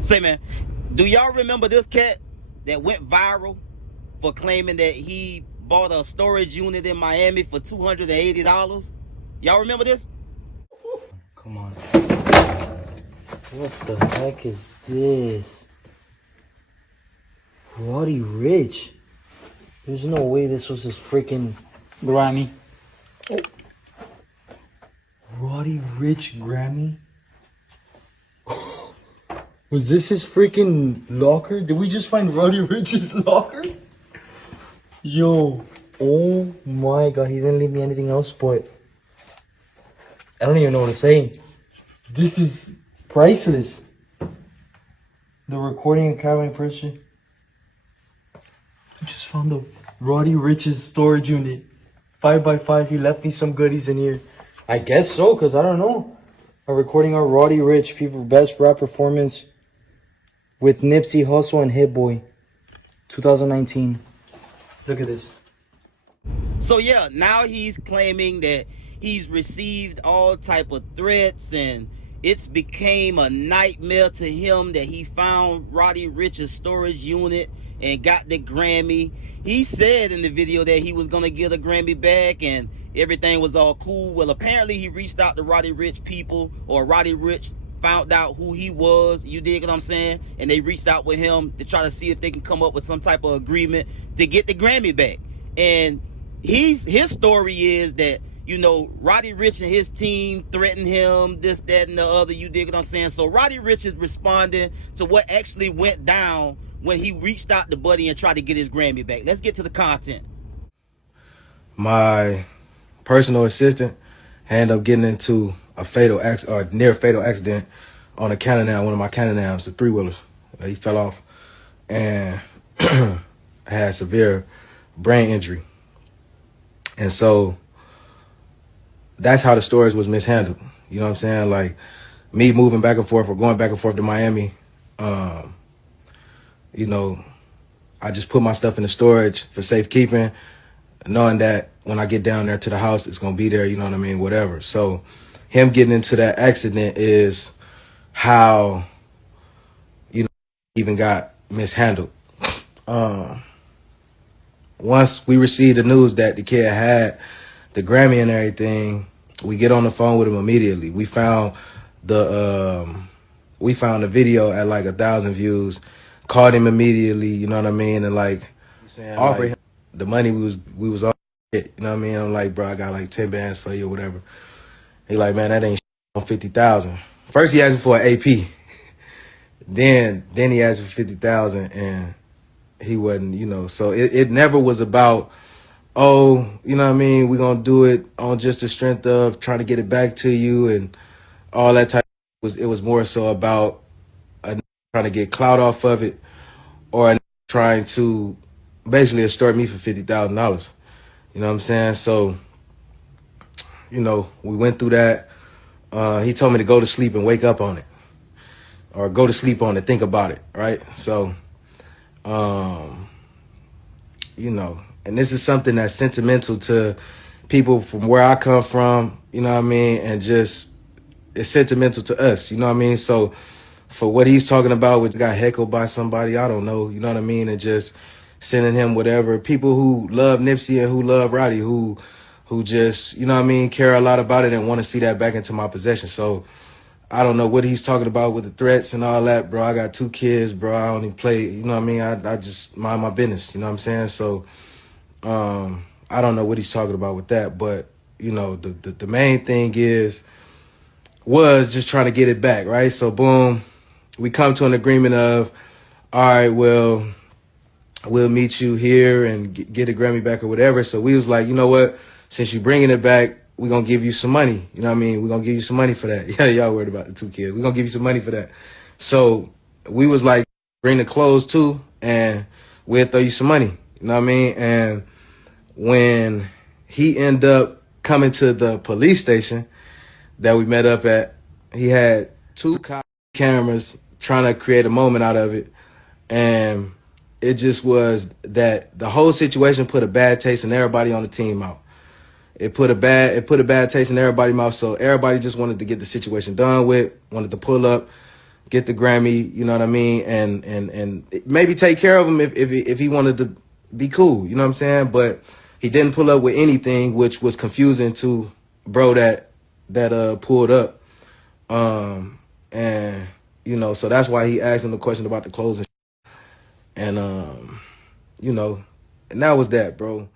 Say, man, do y'all remember this cat that went viral for claiming that he bought a storage unit in Miami for $280? Y'all remember this? Come on. What the heck is this? Roddy Ricch. There's no way this was his freaking Grammy. Oh. Roddy Ricch Grammy? Was this his freaking locker? Did we just find Roddy Ricch's locker? Yo. Oh my god, he didn't leave me anything else, but I don't even know what to say. This is priceless. The recording and cabin pressure. I just found the Roddy Ricch's storage unit. 5x5. He left me some goodies in here. I guess so, because I don't know. A recording of Roddy Ricch, FIBA Best Rap Performance with Nipsey Hussle and Hit Boy. 2019. Look at this. So yeah, now he's claiming that he's received all type of threats and it's became a nightmare to him that he found Roddy Ricch's storage unit and got the Grammy. He said in the video that he was gonna get a Grammy back and everything was all cool. Well, apparently he reached out to Roddy Ricch people, or Roddy Ricch found out who he was, you dig what I'm saying? And they reached out with him to try to see if they can come up with some type of agreement to get the Grammy back. And his story is that, you know, Roddy Ricch and his team threatened him, this, that, and the other, you dig what I'm saying? So Roddy Ricch is responding to what actually went down when he reached out to Buddy and tried to get his Grammy back. Let's get to the content. My personal assistant ended up getting into a fatal accident, or near fatal accident, on a Can-Am, one of my Can-Ams, the 3-wheelers. He fell off and had severe brain injury. And so that's how the storage was mishandled. You know what I'm saying? Like, me moving back and forth or going back and forth to Miami, you know, I just put my stuff in the storage for safekeeping, knowing that when I get down there to the house, it's going to be there, you know what I mean, whatever. So him getting into that accident is how, you know, even got mishandled. Once we received the news that the kid had the Grammy and everything, we get on the phone with him immediately. We found the video at like 1,000 views, called him immediately, you know what I mean, and like offered him the money. We was all shit, you know what I mean. I'm like, bro, I got like 10 bands for you or whatever. He like, man, that ain't on 50,000. First he asked me for an AP, then he asked for 50,000, and he wasn't, you know. So it never was about, oh, you know what I mean, we're gonna do it on just the strength of trying to get it back to you and all that type of. It was more so about trying to get clout off of it, or trying to basically extort me for $50,000. You know what I'm saying? So, you know, we went through that. He told me to go to sleep and wake up on it, or go to sleep on it, think about it, right? So, you know, and this is something that's sentimental to people from where I come from, you know what I mean? And just, it's sentimental to us, you know what I mean? So for what he's talking about, which got heckled by somebody, I don't know, you know what I mean? And just sending him whatever. People who love Nipsey and who love Roddy, who just, you know what I mean, care a lot about it and want to see that back into my possession. So I don't know what he's talking about with the threats and all that, bro. I got 2 kids, bro. I don't even play, you know what I mean? I just mind my business, you know what I'm saying? So I don't know what he's talking about with that, but, you know, the main thing was just trying to get it back, right? So boom, we come to an agreement of, all right, well, we'll meet you here and get a Grammy back or whatever. So we was like, you know what? Since you're bringing it back, we're going to give you some money. You know what I mean? We're going to give you some money for that. Yeah, y'all worried about the 2 kids. We're going to give you some money for that. So we was like, bring the clothes too, and we'll throw you some money. You know what I mean? And when he ended up coming to the police station that we met up at, he had 2 cameras trying to create a moment out of it. And it just was that the whole situation put a bad taste in everybody on the team mouth. It put a bad taste in everybody's mouth. So everybody just wanted to get the situation done with, wanted to pull up, get the Grammy, you know what I mean, and maybe take care of him if he wanted to be cool, you know what I'm saying? But he didn't pull up with anything, which was confusing to bro that pulled up. And you know, so that's why he asked him the question about the clothes and you know, and that was that, bro.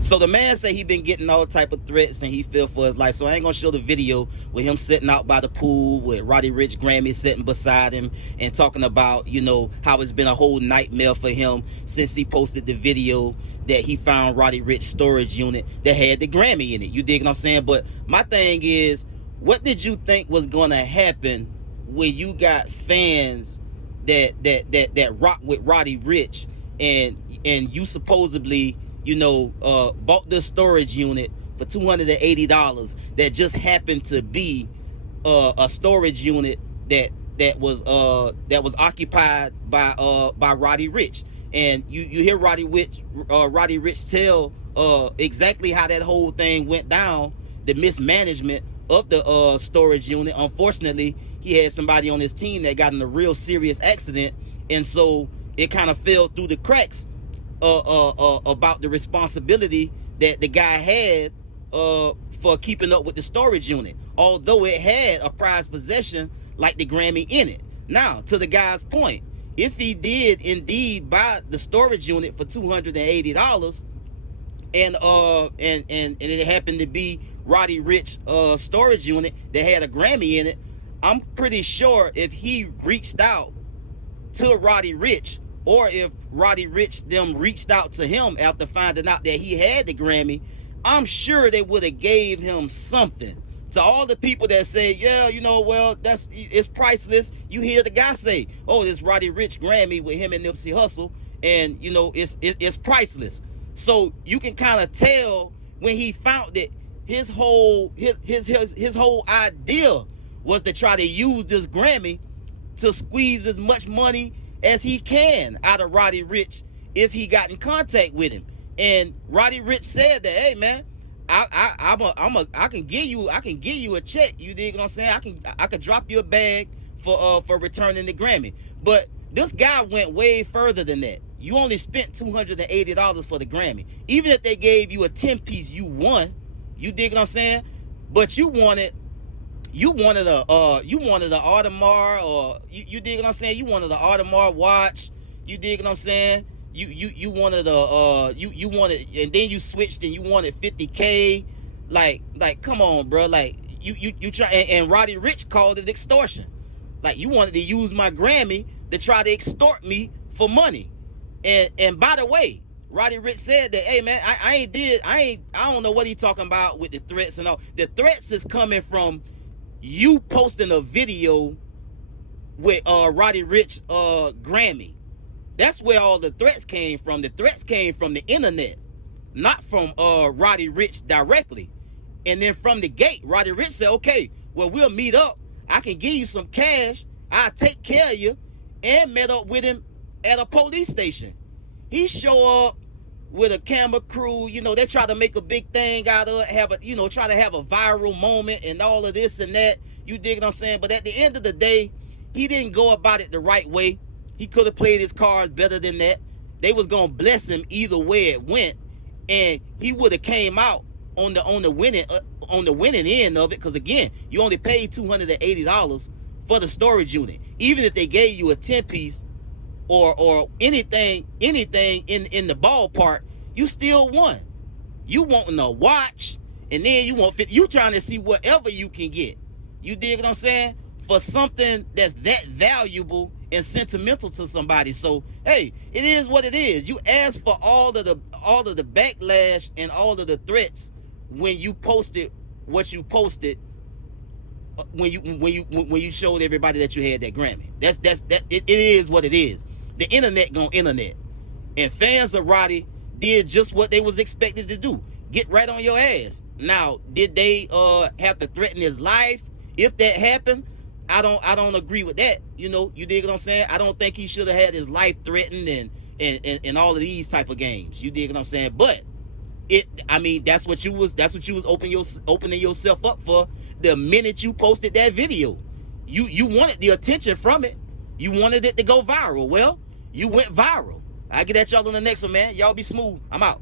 So the man said he been getting all type of threats and he feel for his life. So I ain't gonna show the video with him sitting out by the pool with Roddy Ricch Grammy sitting beside him and talking about, you know, how it's been a whole nightmare for him since he posted the video that he found Roddy Ricch storage unit that had the Grammy in it. You dig what I'm saying? But my thing is, what did you think was gonna happen when you got fans that rock with Roddy Ricch and you supposedly, you know, bought this storage unit for $280 that just happened to be a storage unit that was occupied by Roddy Ricch, and you hear Roddy Ricch tell exactly how that whole thing went down, the mismanagement of the storage unit. Unfortunately, he had somebody on his team that got in a real serious accident, and so it kind of fell through the cracks about the responsibility that the guy had for keeping up with the storage unit, although it had a prized possession like the Grammy in it. Now, to the guy's point, if he did indeed buy the storage unit for $280 and it happened to be Roddy Ricch storage unit that had a Grammy in it, I'm pretty sure if he reached out to Roddy Ricch, or if Roddy Ricch them reached out to him after finding out that he had the Grammy, I'm sure they would have gave him something. To all the people that say, yeah, you know, well, it's priceless. You hear the guy say, oh, this Roddy Ricch Grammy with him and Nipsey Hussle, and you know, it's priceless. So you can kind of tell when he found it, his whole idea was to try to use this Grammy to squeeze as much money as he can out of Roddy Ricch if he got in contact with him. And Roddy Ricch said that, hey man, I can give you a check. You dig what I'm saying? I can drop you a bag for returning the Grammy. But this guy went way further than that. You only spent $280 for the Grammy. Even if they gave you a 10-piece, you won. You dig what I'm saying? But you wanted a Audemars, or you dig what I'm saying? You wanted an Audemars watch. You dig what I'm saying? You wanted you wanted, and then you switched and you wanted 50K. Like come on, bro. Like you try, and Roddy Ricch called it extortion. Like, you wanted to use my Grammy to try to extort me for money. And by the way, Roddy Ricch said that, hey man, I don't know what he talking about with the threats and all. The threats is coming from you posting a video with Roddy Ricch Grammy. That's where all the threats came from. The threats came from the internet, not from Roddy Ricch directly. And then from the gate, Roddy Ricch said, okay, well, we'll meet up. I can give you some cash. I'll take care of you. And met up with him at a police station. He show up with a camera crew. You know, they try to make a big thing out of it, try to have a viral moment and all of this and that. You dig what I'm saying? But at the end of the day, he didn't go about it the right way. He could have played his cards better than that. They was gonna bless him either way it went, and he would have came out on the winning end of it. Because again, you only paid $280 for the storage unit. Even if they gave you a 10-piece or anything in the ballpark, you still won. You wanting a watch, and then you trying to see whatever you can get. You dig what I'm saying? For something that's that valuable and sentimental to somebody. So hey, it is what it is. You asked for all of the backlash and all of the threats when you posted what you posted, when you showed everybody that you had that Grammy. It is what it is. The internet gonna internet, and fans of Roddy did just what they was expected to do: get right on your ass. Now, did they have to threaten his life if that happened? I don't agree with that. You know, you dig what I'm saying? I don't think he should have had his life threatened and all of these type of games. You dig what I'm saying? But that's what you was opening yourself up for the minute you posted that video. You wanted the attention from it. You wanted it to go viral. Well, you went viral. I'll get at y'all on the next one, man. Y'all be smooth. I'm out.